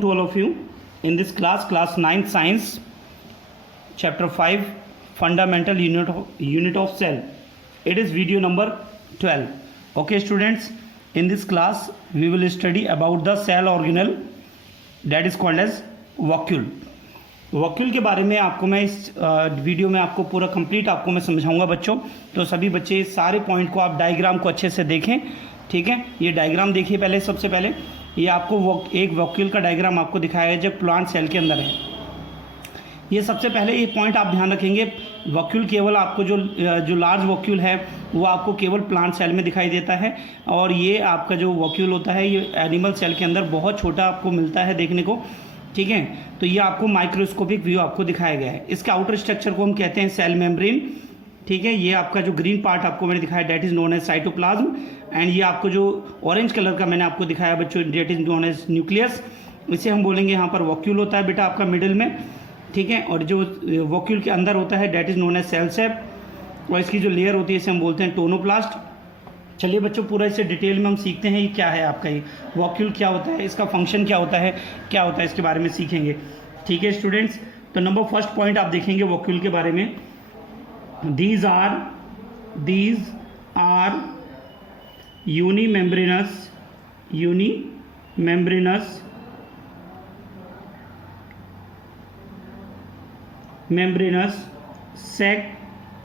To all of you in this class 9 science chapter 5 fundamental unit of cell. It is video number 12. Okay students, in this class we will study about the cell organelle that is called as vacuole. Vacuole के बारे में आपको मैं इस video में आपको पूरा complete आपको मैं समझाऊंगा बच्चों. तो सभी बच्चे सारे पॉइंट को आप डायग्राम को अच्छे से देखें. ठीक है, ये डायग्राम देखिए पहले. सबसे पहले ये आपको एक वॉक्यूल का डायग्राम आपको दिखाया है जो प्लांट सेल के अंदर है. ये सबसे पहले ये पॉइंट आप ध्यान रखेंगे, वॉक्यूल केवल आपको जो लार्ज वॉक्यूल है वो आपको केवल प्लांट सेल में दिखाई देता है, और ये आपका जो वॉक्यूल होता है ये एनिमल सेल के अंदर बहुत छोटा आपको मिलता है देखने को. ठीक है, तो ये आपको माइक्रोस्कोपिक व्यू आपको दिखाया गया है. इसके आउटर स्ट्रक्चर को हम कहते हैं सेल मेम्ब्रेन. ठीक है, ये आपका जो ग्रीन पार्ट आपको मैंने दिखाया that is known as cytoplasm, and ये आपको जो ऑरेंज कलर का मैंने आपको दिखाया बच्चों that is known as nucleus. इसे हम बोलेंगे यहाँ पर वॉक्यूल होता है बेटा आपका मिडिल में. ठीक है, और जो वॉक्यूल के अंदर होता है that is known as cell sap, और इसकी जो लेयर होती है इसे हम बोलते हैं टोनोप्लास्ट. चलिए बच्चों पूरा इसे डिटेल में हम सीखते हैं. ये क्या है आपका, ये वॉक्यूल क्या होता है, इसका फंक्शन क्या होता है इसके बारे में सीखेंगे. ठीक है स्टूडेंट्स, तो नंबर फर्स्ट पॉइंट आप देखेंगे वॉक्यूल के बारे में. दीज आर यूनिमेम्ब्रेनस सेक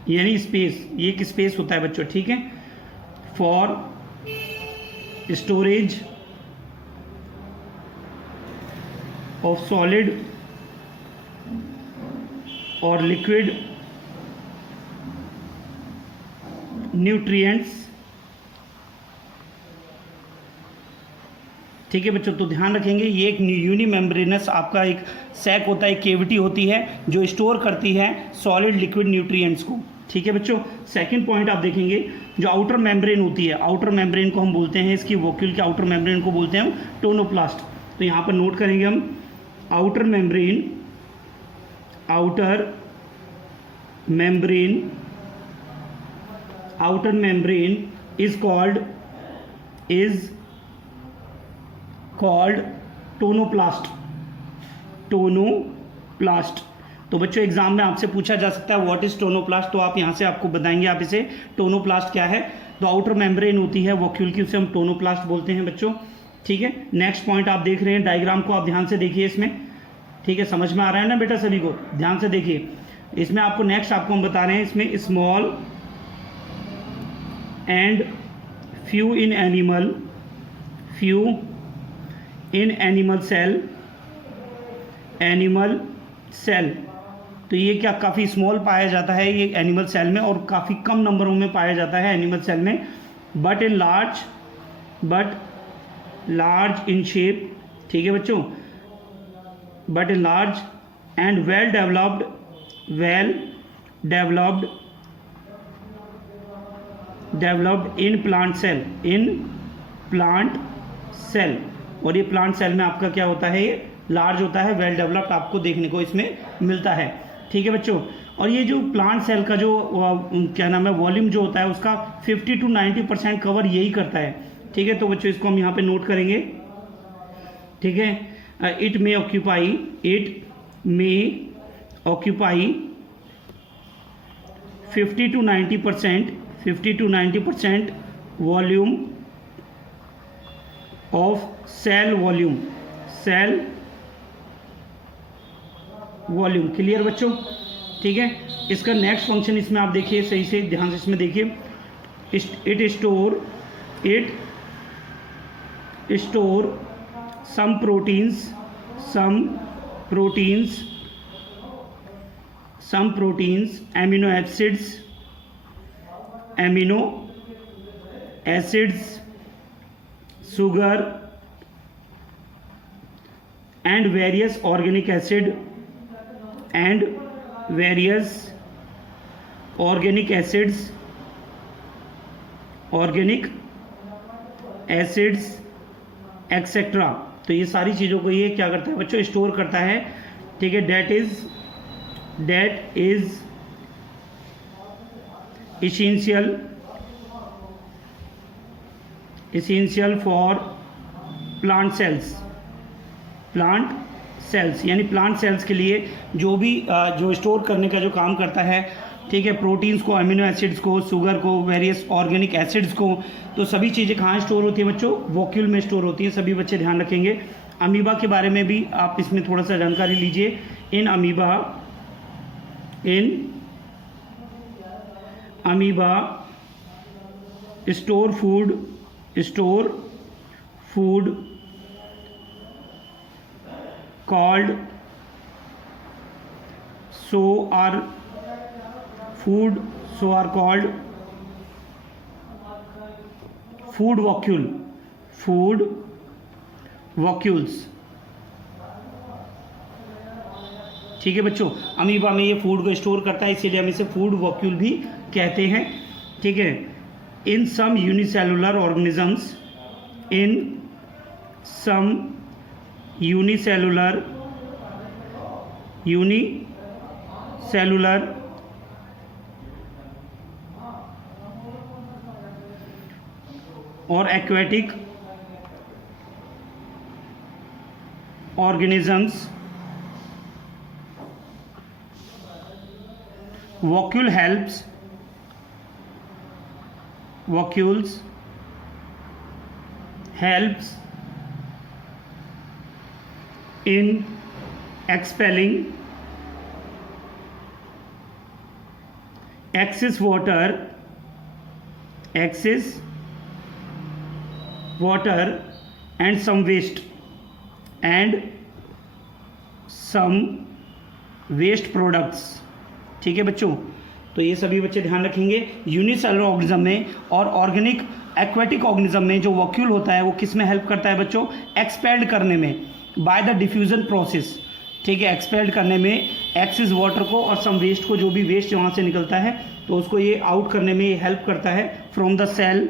यानी स्पेस, ये एक स्पेस होता है बच्चों. ठीक है, फॉर स्टोरेज ऑफ सॉलिड और लिक्विड न्यूट्रिएंट्स. ठीक है बच्चों, तो ध्यान रखेंगे ये एक यूनिमेम्ब्रेनस आपका एक सैक होता है, केविटी होती है जो स्टोर करती है सॉलिड लिक्विड न्यूट्रिएंट्स को. ठीक है बच्चों, सेकंड पॉइंट आप देखेंगे जो आउटर मेम्ब्रेन होती है, आउटर मेम्ब्रेन को हम बोलते हैं, इसकी वॉक्यूल के आउटर मेम्ब्रेन को बोलते हैं टोनोप्लास्ट. तो यहाँ पर नोट करेंगे हम outer membrane is called tonoplast. तो बच्चों एग्जाम में आपसे पूछा जा सकता है व्हाट इज टोनोप्लास्ट, तो आप यहाँ से आपको बताएंगे आप इसे टोनोप्लास्ट क्या है. तो आउटर मेम्ब्रेन होती है वॉक्यूल की, उसे हम टोनोप्लास्ट बोलते हैं बच्चों. ठीक है, नेक्स्ट पॉइंट आप देख रहे हैं, डायग्राम को आप ध्यान से देखिए इसमें. ठीक है, समझ में आ रहा है ना बेटा सभी को, ध्यान से देखिए. इसमें आपको नेक्स्ट आपको हम बता रहे हैं इसमें small and few in animal cell. तो ये क्या काफ़ी स्मॉल पाया जाता है ये एनिमल सेल में, और काफ़ी कम नंबरों में पाया जाता है एनिमल सेल में, बट लार्ज इन शेप. ठीक है बच्चों, but in large and well developed in plant cell. और ये प्लांट सेल में आपका क्या होता है, ये लार्ज होता है, वेल डेवलप्ड आपको देखने को इसमें मिलता है. ठीक है बच्चों, और ये जो प्लांट सेल का जो क्या नाम है वॉल्यूम जो होता है उसका 50 to 90% कवर यही करता है. ठीक है, तो बच्चों इसको हम यहाँ पे नोट करेंगे. ठीक है, it may occupy 50 to 90% volume of cell volume. Clear बच्चों. ठीक है, इसका नेक्स्ट फंक्शन इसमें आप देखिए सही से ध्यान से इसमें देखिए. It store some proteins amino acids sugar and various organic acids etcetera. तो ये सारी चीज़ों को ये क्या करता है बच्चों, स्टोर करता है. ठीक है, that is essential for plant cells. Plant cells, यानी प्लांट सेल्स के लिए जो भी जो स्टोर करने का जो काम करता है, ठीक है, प्रोटीन्स को, अमीनो एसिड्स को, शुगर को, वेरियस ऑर्गेनिक एसिड्स को, तो सभी चीज़ें कहाँ स्टोर होती है बच्चों? वॉक्यूल में स्टोर होती है। सभी बच्चे ध्यान रखेंगे। अमीबा के बारे में भी आप इसमें थोड़ा सा जानकारी लीजिए। In amoeba store food called so are called food vacuoles। ठीक है बच्चों, अमीबा में ये फूड को स्टोर करता है, इसीलिए हम इसे फूड वॉक्यूल भी कहते हैं। ठीक है। इन सम यूनिसेलुलर ऑर्गेनिजम्स, यूनिसेलुलर और aquatic organisms, vacuoles helps in expelling excess water and some waste products। ठीक है बच्चों, तो ये सभी बच्चे ध्यान रखेंगे। यूनिसेलुलर ऑर्गेनिज्म में और ऑर्गेनिक एक्वेटिक ऑर्गेनिज्म में जो वॉक्यूल होता है वो किस में हेल्प करता है बच्चों? एक्सपेल्ड करने में, बाय द डिफ्यूजन प्रोसेस। ठीक है, एक्सपेल्ड करने में एक्सेस वाटर को और सम वेस्ट को, जो भी वेस्ट वहाँ से निकलता है तो उसको ये आउट करने में ये हेल्प करता है। From the cell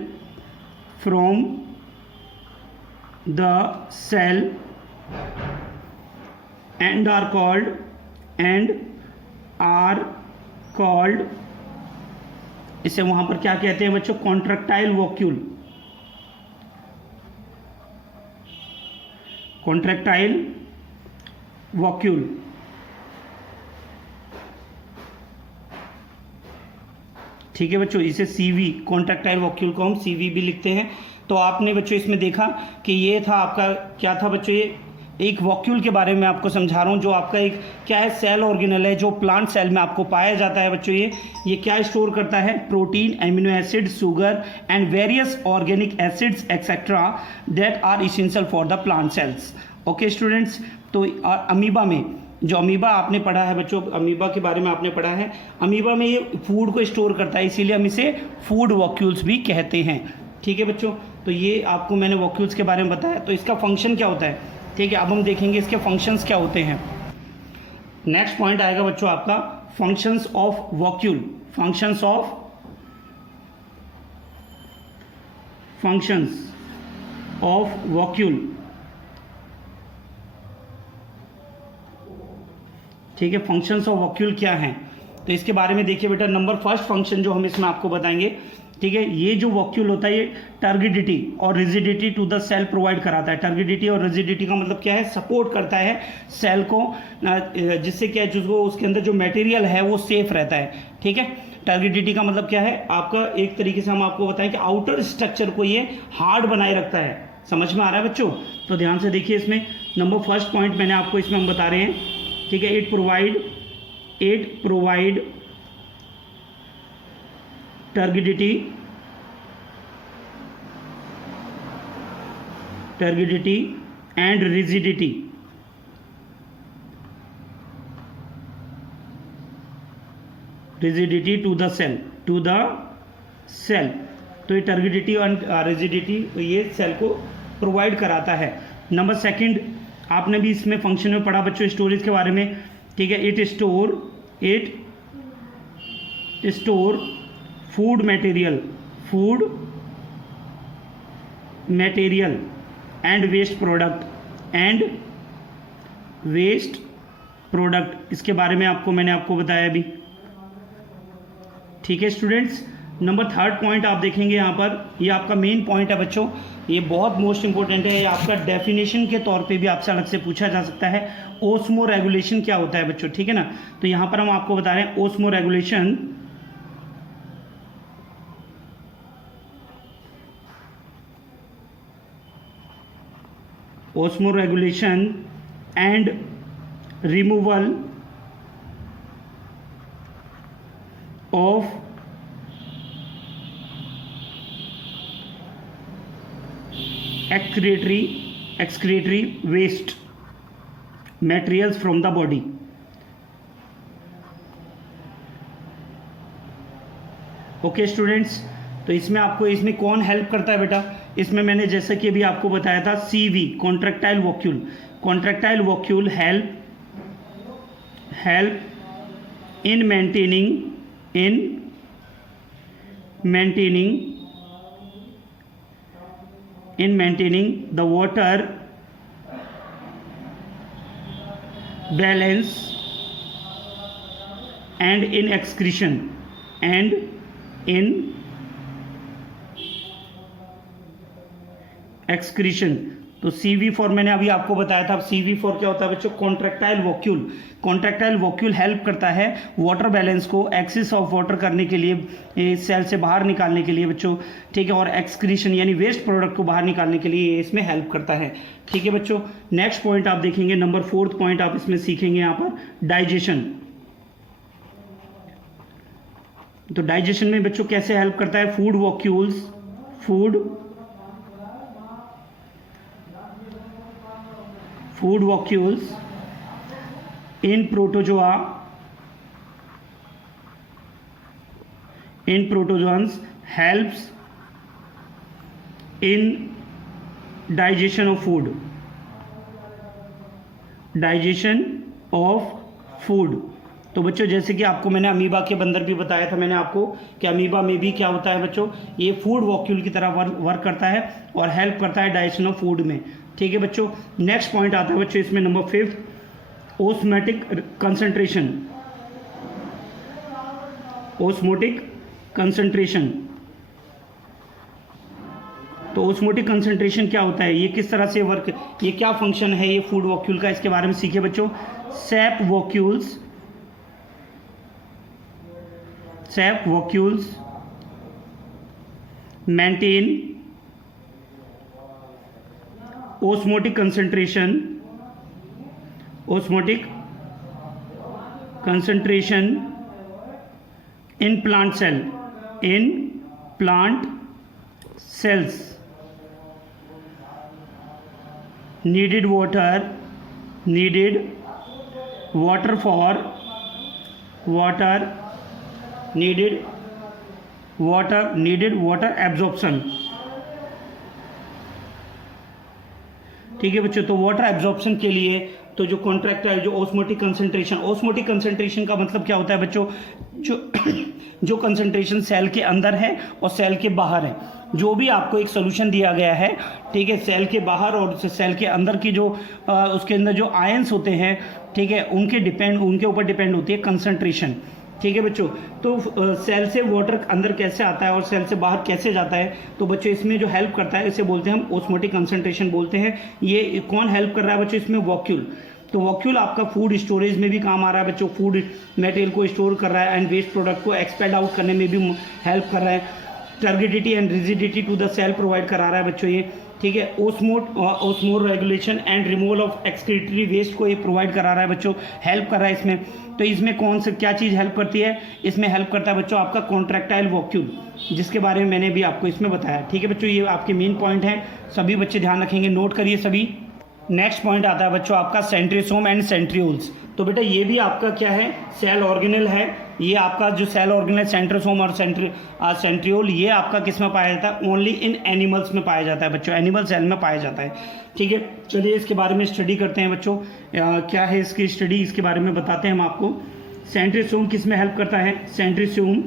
and are called इसे वहां पर क्या कहते हैं बच्चों? Contractile vacuole. ठीक है बच्चों, इसे सीवी, कॉन्ट्रैक्टाइल वॉक्यूल को हम सीवी भी लिखते हैं। तो आपने बच्चों इसमें देखा कि ये था आपका, क्या था बच्चों? ये एक वॉक्यूल के बारे में आपको समझा रहा हूँ, जो आपका एक क्या है? सेल ऑर्गेनल है, जो प्लांट सेल में आपको पाया जाता है बच्चों। ये क्या स्टोर करता है? Protein, amino acid, sugar and various organic acids etcetera that are essential for the plant cells. Okay students, तो अमीबा में जो अमीबा आपने पढ़ा है बच्चों, अमीबा के बारे में आपने पढ़ा है, अमीबा में ये फूड को स्टोर करता है, इसीलिए हम इसे फूड वॉक्यूल्स भी कहते हैं। ठीक है बच्चों, तो ये आपको मैंने वॉक्यूल्स के बारे में बताया। तो इसका फंक्शन क्या होता है? ठीक है, अब हम देखेंगे इसके फंक्शंस क्या होते हैं। नेक्स्ट पॉइंट आएगा बच्चों आपका functions of vacuole. Functions of vacuole. ठीक है, फंक्शंस ऑफ वॉक्यूल क्या हैं? तो इसके बारे में देखिए बेटा, नंबर फर्स्ट फंक्शन जो हम इसमें आपको बताएंगे, ठीक है, ये जो वॉक्यूल होता है ये टर्गिडिटी और rigidity to the cell provide कराता है। टर्गिडिटी और रिजिडिटी का मतलब क्या है? सपोर्ट करता है सेल को, जिससे क्या है, जो उसके अंदर जो मटेरियल है वो सेफ रहता है। ठीक है, टर्गिडिटी का मतलब क्या है? आपका एक तरीके से हम आपको बताएं कि आउटर स्ट्रक्चर को ये हार्ड बनाए रखता है। समझ में आ रहा है बच्चों? तो ध्यान से देखिए, इसमें नंबर फर्स्ट पॉइंट मैंने आपको इसमें हम बता रहे हैं। ठीक है, it provide turgidity and rigidity. To the cell. तो ये टर्गिडिटी और रिजिडिटी ये सेल को प्रोवाइड कराता है। नंबर सेकंड, आपने भी इसमें फंक्शन में पढ़ा बच्चों स्टोरेज के बारे में। ठीक है, it store food material and waste product. इसके बारे में मैंने आपको बताया अभी। ठीक है स्टूडेंट्स, नंबर थर्ड पॉइंट आप देखेंगे यहाँ पर, ये आपका मेन पॉइंट है बच्चों, ये बहुत मोस्ट इंपॉर्टेंट है, ये आपका डेफिनेशन के तौर पे भी आपसे अलग से पूछा जा सकता है। ओस्मो रेगुलेशन क्या होता है बच्चों, ठीक है ना। तो यहाँ पर हम आपको बता रहे हैं osmo regulation and removal of excretory waste materials from the body। Okay students, तो इसमें आपको, इसमें कौन हेल्प करता है बेटा, इसमें मैंने जैसे कि अभी आपको बताया था CV contractile vacuole help in maintaining the water balance and in excretion तो CV4 मैंने अभी आपको बताया था। CV4 क्या होता है बच्चों, कॉन्ट्रैक्टाइल वॉक्यूल हेल्प करता है वाटर बैलेंस को एक्सेस ऑफ वाटर करने के लिए, सेल से बाहर निकालने के लिए बच्चों, ठीक है, और एक्सक्रीशन यानी वेस्ट प्रोडक्ट को बाहर निकालने के लिए इसमें हेल्प करता है, ठीक है बच्चों। नेक्स्ट पॉइंट आप देखेंगे, नंबर 4th पॉइंट आप इसमें सीखेंगे यहाँ पर डाइजेशन। तो डाइजेशन में बच्चों कैसे हेल्प करता है, food vacuoles in protozoans helps in digestion of food। तो बच्चों जैसे कि आपको मैंने अमीबा के अंदर भी बताया था मैंने आपको कि अमीबा में भी क्या होता है बच्चों, ये फूड वॉक्यूल की तरह वर्क करता है और हेल्प करता है डाइजेशन ऑफ फूड में, ठीक है बच्चों। नेक्स्ट पॉइंट आता है बच्चों इसमें नंबर 5th osmotic concentration। तो ओस्मोटिक कंसंट्रेशन क्या होता है, ये किस तरह से वर्क, ये क्या फंक्शन है ये फूड वॉक्यूल का, इसके बारे में सीखे बच्चों। SAP vacuoles maintain osmotic concentration in plant cells, needed water absorption, ठीक है बच्चों। तो वाटर एब्जॉर्प्शन के लिए तो जो कॉन्ट्रैक्टाइल जो ओस्मोटिक कंसंट्रेशन का मतलब क्या होता है बच्चों, जो कंसंट्रेशन सेल के अंदर है और सेल के बाहर है, जो भी आपको एक सोल्यूशन दिया गया है, ठीक है, सेल के बाहर और सेल के अंदर की जो उसके अंदर जो आयंस होते हैं, ठीक है, उनके ऊपर डिपेंड होती है कंसंट्रेशन, ठीक है बच्चों। तो सेल से वाटर अंदर कैसे आता है और सेल से बाहर कैसे जाता है, तो बच्चों इसमें जो हेल्प करता है इसे बोलते हैं हम ओस्मोटिक कंसंट्रेशन बोलते हैं। ये कौन हेल्प कर रहा है बच्चों, इसमें वॉक्यूल। तो वॉक्यूल आपका फूड स्टोरेज में भी काम आ रहा है बच्चों, फूड मटेरियल को स्टोर कर रहा है एंड वेस्ट प्रोडक्ट को एक्सपेल आउट करने में भी हेल्प कर रहा है, turgidity and rigidity to the cell provide करा रहा है बच्चों ये, ठीक है। Osmoregulation and removal of excretory waste को ये प्रोवाइड करा रहा है बच्चों, हेल्प कर रहा है इसमें। तो इसमें कौन से क्या चीज़ हेल्प करती है, इसमें हेल्प करता है बच्चों आपका कॉन्ट्रैक्टाइल वॉक्यूल, जिसके बारे में मैंने भी आपको इसमें बताया, ठीक है बच्चों। ये आपके मेन पॉइंट हैं, सभी बच्चे ध्यान रखेंगे, नोट करिए सभी। नेक्स्ट पॉइंट आता है बच्चों आपका सेंट्रियोसोम एंड सेंट्रियोल्स। तो बेटा ये भी आपका क्या है, सेल ऑर्गेनेल है। ये आपका जो सेल ऑर्गेनेल सेंट्रोसोम और सेंट्रियोल ये आपका किस में पाया जाता है, ओनली इन एनिमल्स में पाया जाता है बच्चों, एनिमल सेल में पाया जाता है, ठीक है। चलिए इसके बारे में स्टडी करते हैं बच्चों, क्या है इसकी स्टडी, इसके बारे में बताते हैं हम आपको। सेंट्रियोसोम किस में हेल्प करता है, centrosome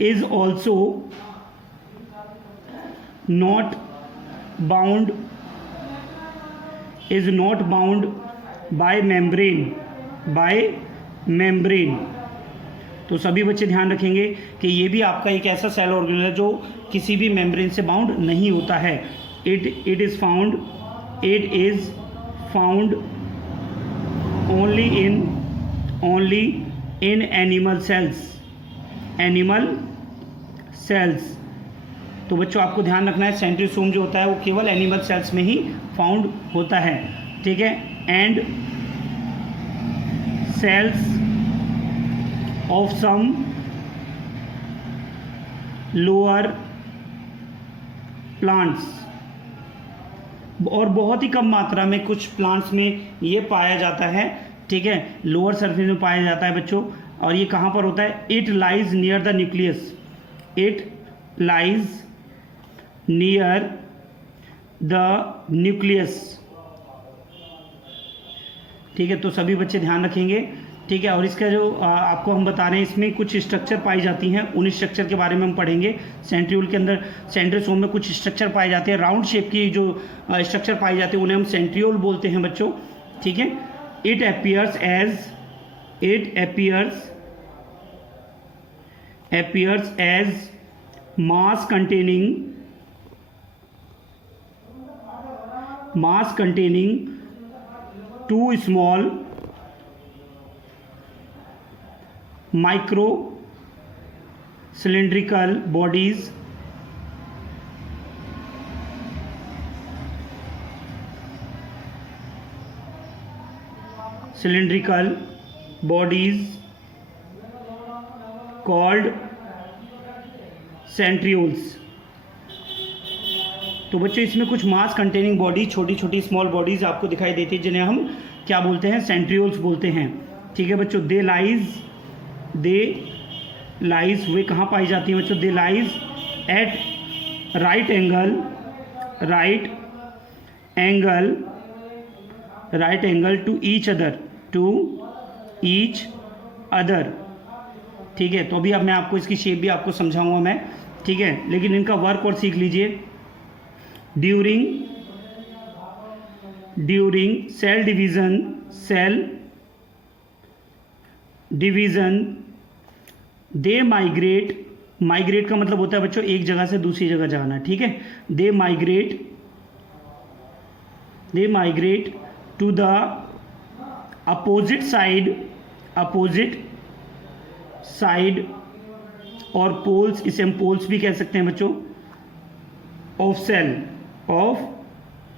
is also not bound by membrane membrane. तो सभी बच्चे ध्यान रखेंगे कि ये भी आपका एक ऐसा सेल ऑर्गेनेल है जो किसी भी मेम्ब्रेन से बाउंड नहीं होता है। It is found only in animal cells. तो बच्चों आपको ध्यान रखना है, सेंट्रियोसोम जो होता है वो केवल एनिमल सेल्स में ही फाउंड होता है, ठीक है। And cells of some lower plants, और बहुत ही कम मात्रा में कुछ प्लांट्स में ये पाया जाता है, ठीक है, लोअर सरफेस में पाया जाता है बच्चों। और ये कहाँ पर होता है? It lies near the nucleus, it lies near the nucleus, ठीक है। तो सभी बच्चे ध्यान रखेंगे, ठीक है। और इसका जो आपको हम बता रहे हैं, इसमें कुछ स्ट्रक्चर पाई जाती हैं, उन स्ट्रक्चर के बारे में हम पढ़ेंगे। सेंट्रियोल के अंदर, सेंट्रियोसोम में कुछ स्ट्रक्चर पाए जाते हैं, राउंड शेप की जो स्ट्रक्चर पाई जाती है उन्हें हम सेंट्रियोल बोलते हैं बच्चों, ठीक है। It appears as mass containing two small micro cylindrical bodies called centrioles। तो बच्चों इसमें कुछ मास कंटेनिंग बॉडी, छोटी छोटी स्मॉल बॉडीज आपको दिखाई देती है, जिन्हें हम क्या बोलते हैं? सेंट्रियोल्स बोलते हैं, ठीक है बच्चों। दे लाइज वे कहाँ पाई जाती हैं बच्चों? They lies at right angle to each other, ठीक है। तो अभी अब मैं आपको इसकी शेप भी आपको समझाऊंगा मैं, ठीक है, लेकिन इनका वर्क और सीख लीजिए। During cell division they migrate का मतलब होता है बच्चों एक जगह से दूसरी जगह जाना, ठीक है। They migrate to the opposite side और पोल्स, इसे हम पोल्स भी कह सकते हैं बच्चों, ऑफ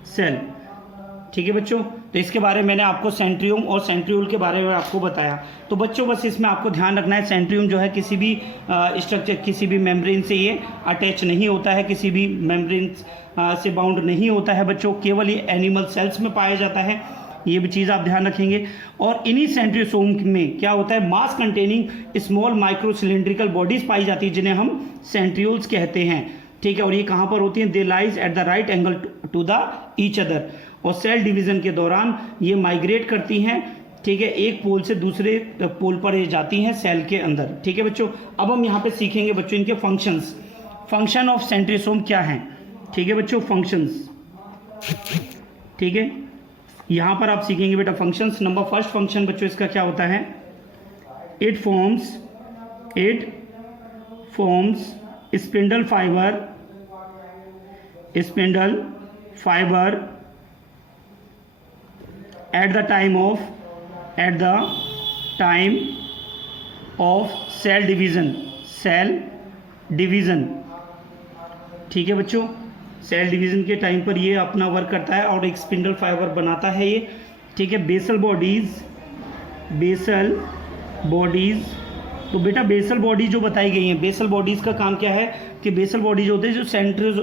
सेल, ठीक है बच्चों। तो इसके बारे में मैंने आपको सेंट्रियोम और सेंट्रियोल के बारे में आपको बताया। तो बच्चों बस इसमें आपको ध्यान रखना है, सेंट्रियोम जो है किसी भी स्ट्रक्चर, किसी भी मेम्ब्रेन से ये अटैच नहीं होता है, किसी भी मेम्ब्रेन से बाउंड नहीं होता है बच्चों, केवल ये एनिमल सेल्स में पाया जाता है, ये भी चीज़ आप ध्यान रखेंगे। और इन्हीं सेंट्रियोसोम में क्या होता है? Mass containing small micro cylindrical bodies पाई जाती है, जिन्हें हम सेंट्रियोल्स कहते हैं, ठीक है। और ये कहाँ पर होती हैं? They lies at the right angle to the each other. और सेल डिवीजन के दौरान ये माइग्रेट करती हैं, ठीक है, एक पोल से दूसरे पोल पर ये जाती हैं सेल के अंदर, ठीक है बच्चों। अब हम यहाँ पे सीखेंगे बच्चों इनके फंक्शन ऑफ सेंट्रियोसोम क्या हैं, ठीक है बच्चों, फंक्शंस, ठीक है। यहाँ पर आप सीखेंगे बेटा फंक्शंस। नंबर फर्स्ट फंक्शन बच्चों इसका क्या होता है? It forms spindle fibre at the time of cell division, ठीक है बच्चों। सेल डिवीजन के टाइम पर ये अपना वर्क करता है और एक स्पिंडल फाइबर बनाता है ये, ठीक है। बेसल बॉडीज, तो बेटा बेसल बॉडी जो बताई गई हैं, बेसल बॉडीज़ का काम क्या है कि बेसल बॉडी जो होते हैं,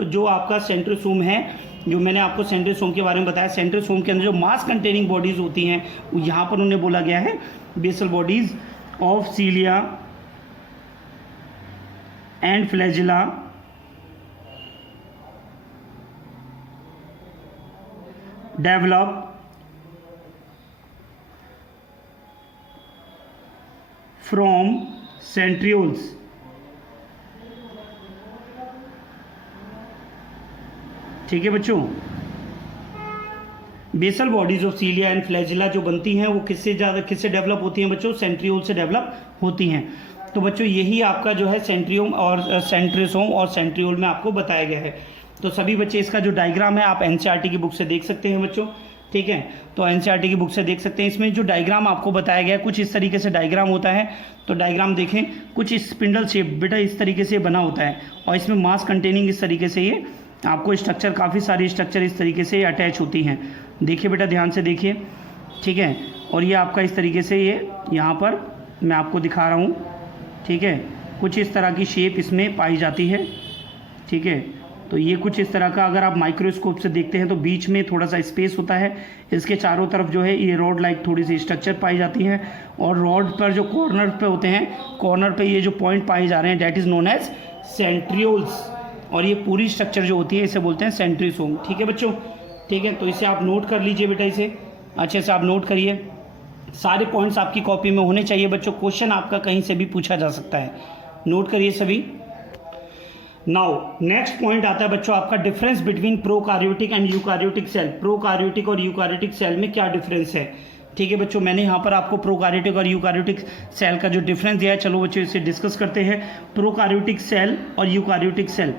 जो आपका सेंट्रियोसोम है, जो मैंने आपको सेंट्रियोसोम के बारे में बताया, सेंट्रियोसोम के अंदर जो मास कंटेनिंग बॉडीज़ होती हैं, यहाँ पर उन्हें बोला गया है basal bodies of cilia and flagella develop from centrioles, ठीक है बच्चों। Basal bodies of cilia and flagella जो बनती हैं वो किससे डेवलप होती हैं बच्चों? सेंट्रियोल से डेवलप होती हैं। तो बच्चों यही आपका जो है सेंट्रियोम और सेंट्रियोसोम और सेंट्रियोल में आपको बताया गया है। तो सभी बच्चे इसका जो डायग्राम है आप एनसीईआरटी की बुक से देख सकते हैं बच्चों, ठीक है। तो एनसीईआरटी की बुक से देख सकते हैं। इसमें जो डायग्राम आपको बताया गया है कुछ इस तरीके से डायग्राम होता है। तो डायग्राम देखें, कुछ इस स्पिंडल शेप बेटा इस तरीके से बना होता है और इसमें मास कंटेनिंग इस तरीके से ये आपको स्ट्रक्चर, काफ़ी सारी स्ट्रक्चर इस तरीके से अटैच होती हैं। देखिए बेटा ध्यान से देखिए, ठीक है। और ये आपका इस तरीके से ये यहाँ पर मैं आपको दिखा रहा हूँ, ठीक है। कुछ इस तरह की शेप इसमें पाई जाती है, ठीक है। तो ये कुछ इस तरह का अगर आप माइक्रोस्कोप से देखते हैं तो बीच में थोड़ा सा स्पेस होता है, इसके चारों तरफ जो है ये रॉड लाइक थोड़ी सी स्ट्रक्चर पाई जाती है और रॉड पर जो कॉर्नर पे होते हैं, कॉर्नर पे ये जो पॉइंट पाए जा रहे हैं that is known as centrioles और ये पूरी स्ट्रक्चर जो होती है इसे बोलते हैं सेंट्रियोसोम, ठीक है बच्चों, ठीक है। तो इसे आप नोट कर लीजिए बेटा, इसे अच्छे से आप नोट करिए। सारे पॉइंट्स आपकी कॉपी में होने चाहिए बच्चों, क्वेश्चन आपका कहीं से भी पूछा जा सकता है, नोट करिए सभी। नाउ नेक्स्ट पॉइंट आता है बच्चों आपका difference between prokaryotic and eukaryotic cell. Prokaryotic और यूकार्योटिक सेल में क्या डिफरेंस है, ठीक है बच्चों। मैंने यहाँ पर आपको प्रोकार्योटिक और यूकार्योटिक सेल का जो डिफरेंस दिया है, चलो बच्चों इसे डिस्कस करते हैं। प्रोकार्योटिक सेल और यूकार्योटिक सेल,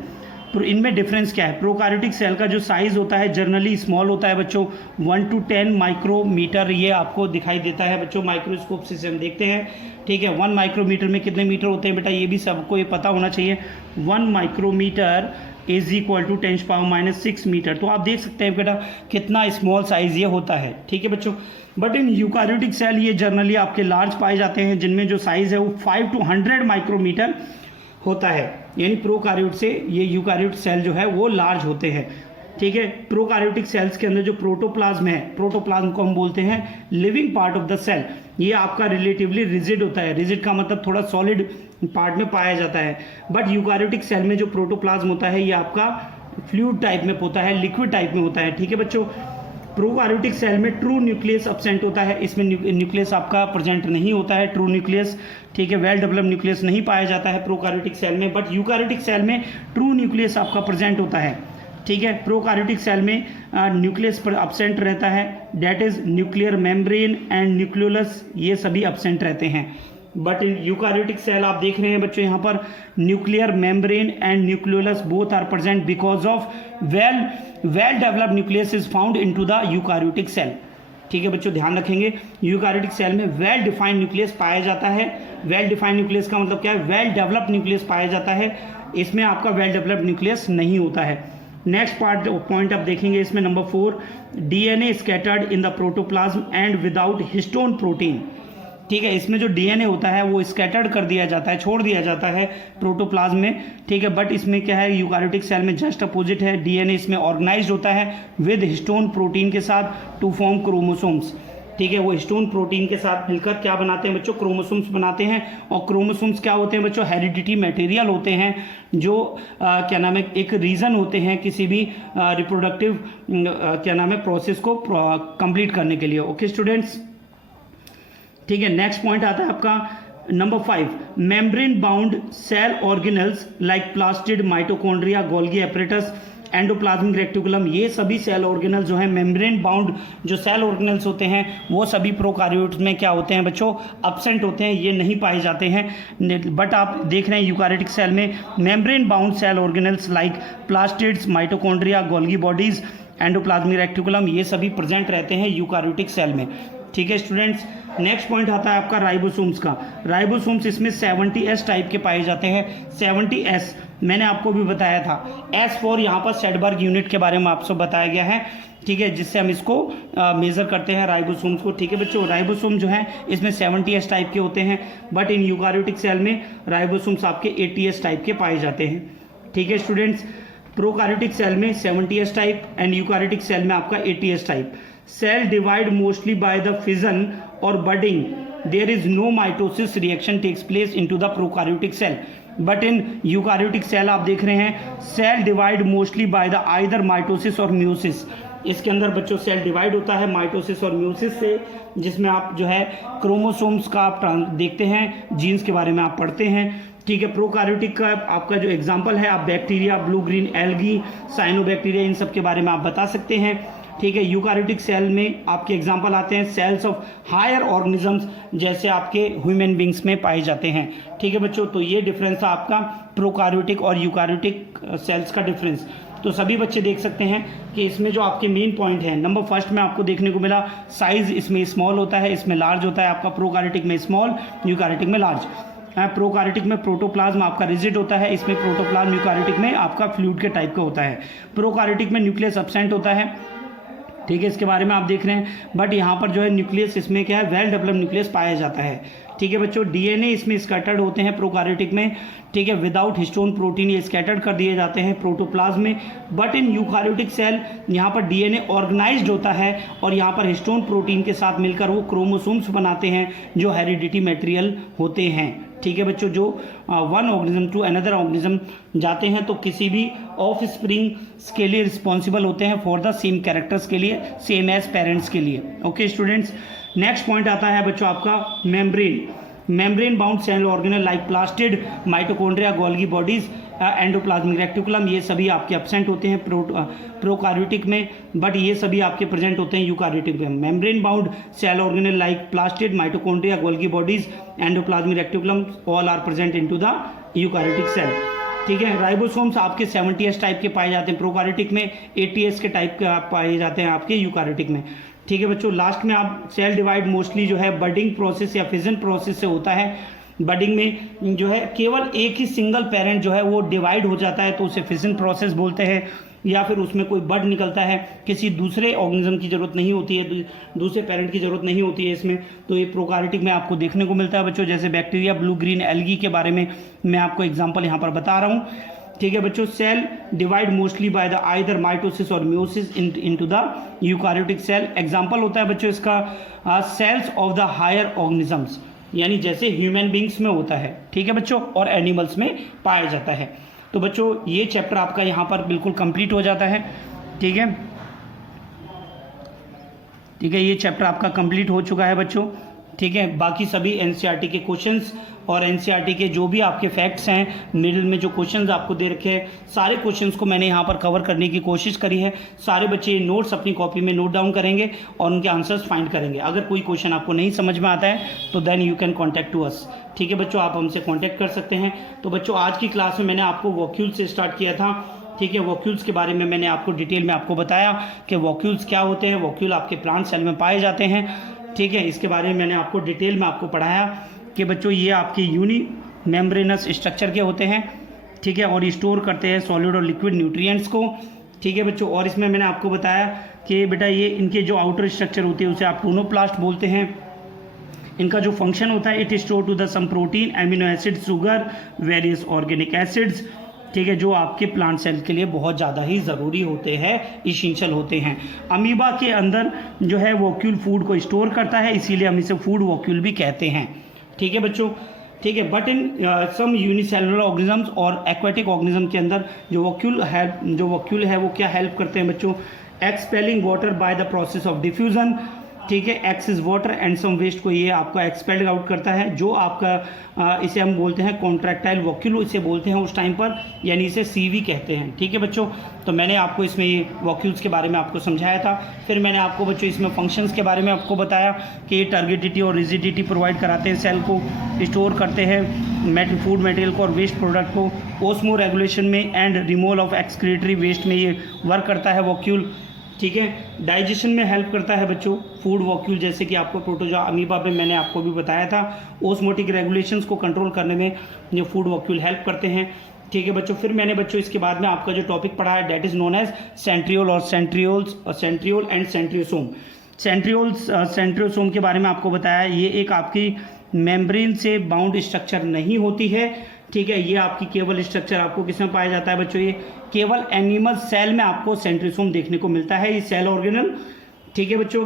तो इनमें डिफरेंस क्या है? प्रोकार्योटिक सेल का जो साइज होता है जनरली स्मॉल होता है बच्चों, 1 to 10 माइक्रोमीटर ये आपको दिखाई देता है बच्चों, माइक्रोस्कोप से हम देखते हैं, ठीक है। 1 माइक्रोमीटर में कितने मीटर होते हैं बेटा, ये भी सबको ये पता होना चाहिए। 1 micrometre is equal to 10⁻⁻6 metre. तो आप देख सकते हैं बेटा कितना स्मॉल साइज ये होता है, ठीक है बच्चों। बट इन यूकार्योटिक सेल ये जनरली आपके लार्ज पाए जाते हैं, जिनमें जो साइज है वो 5 to 100 माइक्रोमीटर होता है, यानी प्रोकार्योट से ये यूकार्योट सेल जो है वो लार्ज होते हैं, ठीक है। प्रोकार्योटिक सेल्स के अंदर जो प्रोटोप्लाज्म है, प्रोटोप्लाज्म को हम बोलते हैं living part of the cell, ये आपका रिलेटिवली रिजिड होता है। रिजिड का मतलब थोड़ा सॉलिड पार्ट में पाया जाता है। बट यूकार्योटिक सेल में जो प्रोटोप्लाज्म होता है ये आपका फ्लूइड टाइप में होता है, लिक्विड टाइप में होता है, ठीक है बच्चों। प्रोकार्योटिक सेल में ट्रू न्यूक्लियस एब्सेंट होता है, इसमें न्यूक्लियस आपका प्रेजेंट नहीं होता है, ट्रू न्यूक्लियस, ठीक है। वेल डेवलप्ड न्यूक्लियस नहीं पाया जाता है प्रोकार्योटिक सेल में। बट यूकार्योटिक सेल में ट्रू न्यूक्लियस आपका प्रेजेंट होता है, ठीक है। प्रोकार्योटिक सेल में न्यूक्लियस पर एब्सेंट रहता है, that is nuclear membrane and nucleolus, ये सभी एब्सेंट रहते हैं। बट इन यूकार्योटिक सेल आप देख रहे हैं बच्चों यहाँ पर nuclear membrane and nucleolus both are present because of well developed nucleus is found into the eukaryotic cell, ठीक है बच्चों, ध्यान रखेंगे। यूकार्योटिक सेल में वेल डिफाइंड न्यूक्लियस पाया जाता है। वेल डिफाइंड न्यूक्लियस का मतलब क्या है? वेल डेवलप्ड न्यूक्लियस पाया जाता है, इसमें आपका वेल डेवलप्ड न्यूक्लियस नहीं होता है। नेक्स्ट पॉइंट आप देखेंगे इसमें number 4, DNA scattered in the protoplasm and without histone protein, ठीक है। इसमें जो डीएनए होता है वो स्कैटर्ड कर दिया जाता है, छोड़ दिया जाता है प्रोटोप्लाज्म में, ठीक है। बट इसमें क्या है, यूकार्योटिक सेल में जस्ट अपोजिट है, डीएनए इसमें ऑर्गेनाइज्ड होता है विद हिस्टोन प्रोटीन के साथ टू फॉर्म क्रोमोसोम्स, ठीक है। वो हिस्टोन प्रोटीन के साथ मिलकर क्या बनाते हैं बच्चों? क्रोमोसोम्स बनाते हैं। और क्रोमोसोम्स क्या होते हैं बच्चों? हेरिडिटी मटेरियल होते हैं, जो क्या नाम है, एक रीज़न होते हैं किसी भी रिप्रोडक्टिव क्या नाम है प्रोसेस को कंप्लीट करने के लिए। ओके स्टूडेंट्स, ठीक है। नेक्स्ट पॉइंट आता है आपका number 5, membrane bound cell organelles like plastid, mitochondria, Golgi apparatus, endoplasmic reticulum, ये सभी सेल ऑर्गेनल जो है मेम्ब्रेन बाउंड जो सेल ऑर्गेनल्स होते हैं वो सभी प्रोकार्योट्स में क्या होते हैं बच्चों? एब्सेंट होते हैं, ये नहीं पाए जाते हैं। बट आप देख रहे हैं यूकार्योटिक सेल में membrane bound cell organelles like plastids, mitochondria, Golgi bodies, endoplasmic reticulum, ये सभी प्रेजेंट रहते हैं यूकार्योटिक सेल में, ठीक है स्टूडेंट्स। नेक्स्ट पॉइंट आता है आपका राइबोसोम्स का। राइबोसोम्स इसमें 70S टाइप के पाए जाते हैं। 70S मैंने आपको भी बताया था। S फॉर यहाँ पर सेडबर्ग यूनिट के बारे में आपको बताया गया है, ठीक है, जिससे हम इसको मेज़र करते हैं राइबोसोम्स को, ठीक है बच्चों। राइबोसोम जो है इसमें 70S टाइप के होते हैं, बट इन यूकार्योटिक सेल में राइबोसोम्स आपके 80S टाइप के पाए जाते हैं, ठीक है स्टूडेंट्स। प्रोकार्योटिक सेल में 70S type and eukaryotic cell में आपका 80S type. Cell divide mostly by the fission और budding, there is no mitosis reaction takes place into the prokaryotic cell. But in eukaryotic cell आप देख रहे हैं cell divide mostly by the either mitosis और meiosis. इसके अंदर बच्चों cell divide होता है माइटोसिस और म्यूसिस से, जिसमें आप जो है क्रोमोसोम्स का आप देखते हैं, जीन्स के बारे में आप पढ़ते हैं, ठीक है। प्रोकार्योटिक का आपका जो एग्जाम्पल है आप bacteria, blue green algae, cyanobacteria, इन सब के बारे में आप बता सकते हैं। ठीक है। यूकारियोटिक सेल में आपके एग्जांपल आते हैं सेल्स ऑफ हायर ऑर्गेनिजम्स, जैसे आपके ह्यूमन बींग्स में पाए जाते हैं। ठीक है बच्चों, तो ये डिफरेंस था आपका प्रोकारियोटिक और यूकारियोटिक सेल्स का डिफरेंस। तो सभी बच्चे देख सकते हैं कि इसमें जो आपके मेन पॉइंट है, नंबर फर्स्ट में आपको देखने को मिला साइज इसमें स्मॉल होता है, इसमें लार्ज होता है। आपका प्रोकारियोटिक में स्मॉल, यूकारियोटिक में लार्ज। प्रोकारियोटिक में प्रोटोप्लाज्म आपका रिजिड होता है, इसमें प्रोटोप्लाज्म यूकारियोटिक में आपका फ्लूइड के टाइप का होता है। प्रोकारियोटिक में न्यूक्लियस एब्सेंट होता है, ठीक है, इसके बारे में आप देख रहे हैं। बट यहाँ पर जो है न्यूक्लियस इसमें क्या है, वेल डेवलप्ड न्यूक्लियस पाया जाता है। ठीक है बच्चों, डीएनए इसमें स्कैटर्ड होते हैं प्रोकारियोटिक में, ठीक है, विदाउट हिस्टोन प्रोटीन ये स्कैटर्ड कर दिए जाते हैं प्रोटोप्लाज्म में। बट इन यूकारियोटिक सेल यहाँ पर डीएनए ऑर्गेनाइज्ड होता है और यहाँ पर हिस्टोन प्रोटीन के साथ मिलकर वो क्रोमोसोम्स बनाते हैं जो हेरिडिटी मटेरियल होते हैं। ठीक है बच्चों, जो one organism to another organism जाते हैं तो किसी भी ऑफ स्प्रिंग के लिए रिस्पॉन्सिबल होते हैं फॉर द सेम कैरेक्टर्स के लिए, सेम एज पेरेंट्स के लिए। ओके स्टूडेंट्स, नेक्स्ट पॉइंट आता है बच्चों आपका membrane bound cell organelle like plastid, mitochondria, Golgi bodies, endoplasmic reticulum, ये सभी आपके एब्सेंट होते हैं प्रोकारियोटिक में, बट ये सभी आपके प्रेजेंट होते हैं यूकारियोटिक में। Membrane bound cell organelle like plastid, mitochondria, Golgi bodies, endoplasmic reticulum all are present into the eukaryotic cell. ठीक है, राइबोसोम्स आपके 70s टाइप के पाए जाते हैं प्रोकारियोटिक में, 80s के टाइप के पाए जाते हैं आपके यूकारियोटिक में। ठीक है बच्चों, लास्ट में आप सेल डिवाइड मोस्टली जो है बडिंग प्रोसेस या फिजन प्रोसेस से होता है। बडिंग में जो है केवल एक ही सिंगल पेरेंट जो है वो डिवाइड हो जाता है तो उसे फिजन प्रोसेस बोलते हैं, या फिर उसमें कोई बड निकलता है, किसी दूसरे ऑर्गेनिज्म की जरूरत नहीं होती है, दूसरे पेरेंट की जरूरत नहीं होती है इसमें। तो ये प्रोकारियोटिक में आपको देखने को मिलता है बच्चों, जैसे बैक्टीरिया, ब्लू ग्रीन एल्गी के बारे में मैं आपको एग्जाम्पल यहाँ पर बता रहा हूँ। ठीक है बच्चों, cell divide mostly by the either mitosis और meiosis into the eukaryotic cell. Example होता है बच्चों इसका cells of the higher organisms, यानी जैसे ह्यूमन बींग्स में होता है, ठीक है बच्चों, और एनिमल्स में पाया जाता है। तो बच्चों ये चैप्टर आपका यहाँ पर बिल्कुल कंप्लीट हो जाता है। ठीक है, ये चैप्टर आपका कंप्लीट हो चुका है बच्चों। ठीक है, बाकी सभी एनसीईआरटी के क्वेश्चंस और एनसीईआरटी के जो भी आपके फैक्ट्स हैं, मिडिल में जो क्वेश्चंस आपको दे रखे हैं, सारे क्वेश्चंस को मैंने यहाँ पर कवर करने की कोशिश करी है। सारे बच्चे नोट्स अपनी कॉपी में नोट डाउन करेंगे और उनके आंसर्स फाइंड करेंगे। अगर कोई क्वेश्चन आपको नहीं समझ में आता है तो then you can contact to us. ठीक है बच्चों, आप हमसे कॉन्टैक्ट कर सकते हैं। तो बच्चों आज की क्लास में मैंने आपको वॉक्यूल से स्टार्ट किया था। ठीक है, वॉक्यूल्स के बारे में मैंने आपको डिटेल में आपको बताया कि वॉक्यूल्स क्या होते हैं। वॉक्यूल आपके प्लांट सेल में पाए जाते हैं। ठीक है, इसके बारे में मैंने आपको डिटेल में आपको पढ़ाया कि बच्चों ये आपके यूनी मेम्ब्रेनस स्ट्रक्चर के होते हैं। ठीक है, और ये स्टोर करते हैं सॉलिड और लिक्विड न्यूट्रिएंट्स को। ठीक है बच्चों, और इसमें मैंने आपको बताया कि बेटा ये इनके जो आउटर स्ट्रक्चर होती है उसे आप टोनोप्लास्ट बोलते हैं। इनका जो फंक्शन होता है, it store to the some protein, amino acid, sugar, various organic acids. ठीक है, जो आपके प्लांट सेल के लिए बहुत ज़्यादा ही ज़रूरी होते हैं, इसेंशियल होते हैं। अमीबा के अंदर जो है वॉक्यूल फूड को स्टोर करता है, इसीलिए हम इसे फूड वॉक्यूल भी कहते हैं। ठीक है बच्चों, ठीक है, but in some unicellular organisms और एक्वेटिक ऑर्गेनिज्म के अंदर जो वॉक्यूल है वो क्या हेल्प करते हैं बच्चों, expelling water by the process of diffusion. ठीक है, excess water and some waste को ये आपका एक्सपेल्ड आउट करता है, जो आपका इसे हम बोलते हैं कॉन्ट्रैक्टाइल वॉक्यूल इसे बोलते हैं उस टाइम पर, यानी इसे सीवी कहते हैं। ठीक है बच्चों, तो मैंने आपको इसमें ये वॉक्यूल्स के बारे में आपको समझाया था। फिर मैंने आपको बच्चों इसमें फंक्शंस के बारे में आपको बताया कि ये टर्गिडिटी और रिजिडिटी प्रोवाइड कराते हैं, सेल को स्टोर करते हैं, फूड मटेरियल को और वेस्ट प्रोडक्ट को, ओस्मो रेगुलेशन में and removal of excretory waste में ये वर्क करता है वॉक्यूल। ठीक है, डाइजेशन में हेल्प करता है बच्चों फूड वॉक्यूल, जैसे कि आपको प्रोटोजोआ अमीबा में मैंने आपको भी बताया था। ओस्मोटिक रेगुलेशंस को कंट्रोल करने में ये फूड वॉक्यूल हेल्प करते हैं। ठीक है बच्चों, फिर मैंने बच्चों इसके बाद में आपका जो टॉपिक पढ़ा है that is known as centriole और सेंट्रियोल एंड सेंट्रियोसोम। सेंट्रियोसोम के बारे में आपको बताया, ये एक आपकी मेम्ब्रेन से बाउंड स्ट्रक्चर नहीं होती है। ठीक है, ये आपकी केवल स्ट्रक्चर आपको किसमें पाया जाता है बच्चों, ये केवल एनिमल सेल में आपको सेंट्रियोसोम देखने को मिलता है, ये सेल ऑर्गेनल। ठीक है बच्चों,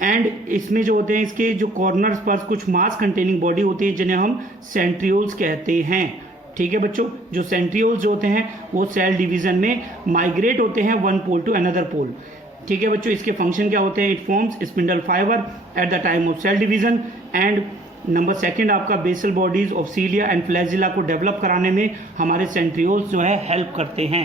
एंड इसमें जो होते हैं इसके जो कॉर्नर्स पर कुछ मास कंटेनिंग बॉडी होती है जिन्हें हम सेंट्रियोल्स कहते हैं। ठीक है बच्चों, जो सेंट्रियोल्स जो होते हैं वो सेल डिवीजन में माइग्रेट होते हैं one pole to another pole. ठीक है बच्चों, इसके फंक्शन क्या होते हैं, it forms spindle fibre at the time of cell division. And number second आपका basal bodies of cilia and flagella को डेवलप कराने में हमारे सेंट्रियोल्स जो है हेल्प करते हैं।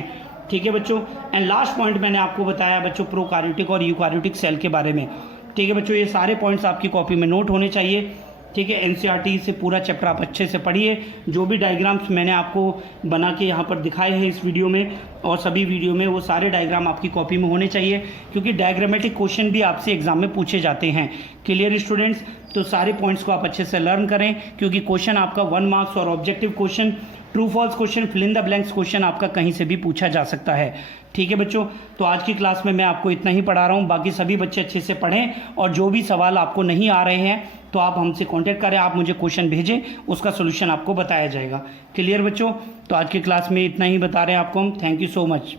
ठीक है बच्चों। एंड लास्ट पॉइंट मैंने आपको बताया बच्चों प्रोकार्योटिक और यूकार्योटिक सेल के बारे में। ठीक है बच्चों, ये सारे पॉइंट्स आपकी कॉपी में नोट होने चाहिए। ठीक है, एनसीईआरटी से पूरा चैप्टर आप अच्छे से पढ़िए। जो भी डायग्राम्स मैंने आपको बना के यहाँ पर दिखाए हैं इस वीडियो में और सभी वीडियो में, वो सारे डायग्राम आपकी कॉपी में होने चाहिए, क्योंकि डायग्रामेटिक क्वेश्चन भी आपसे एग्जाम में पूछे जाते हैं। Clear students? तो सारे पॉइंट्स को आप अच्छे से लर्न करें, क्योंकि क्वेश्चन आपका 1 मार्क्स और objective question, true false question, fill in the blanks question आपका कहीं से भी पूछा जा सकता है। ठीक है बच्चों, तो आज की क्लास में मैं आपको इतना ही पढ़ा रहा हूँ। बाकी सभी बच्चे अच्छे से पढ़ें और जो भी सवाल आपको नहीं आ रहे हैं तो आप हमसे कांटेक्ट करें, आप मुझे क्वेश्चन भेजें, उसका सोल्यूशन आपको बताया जाएगा। क्लियर बच्चों? तो आज की क्लास में इतना ही बता रहे हैं आपको हम। Thank you so much.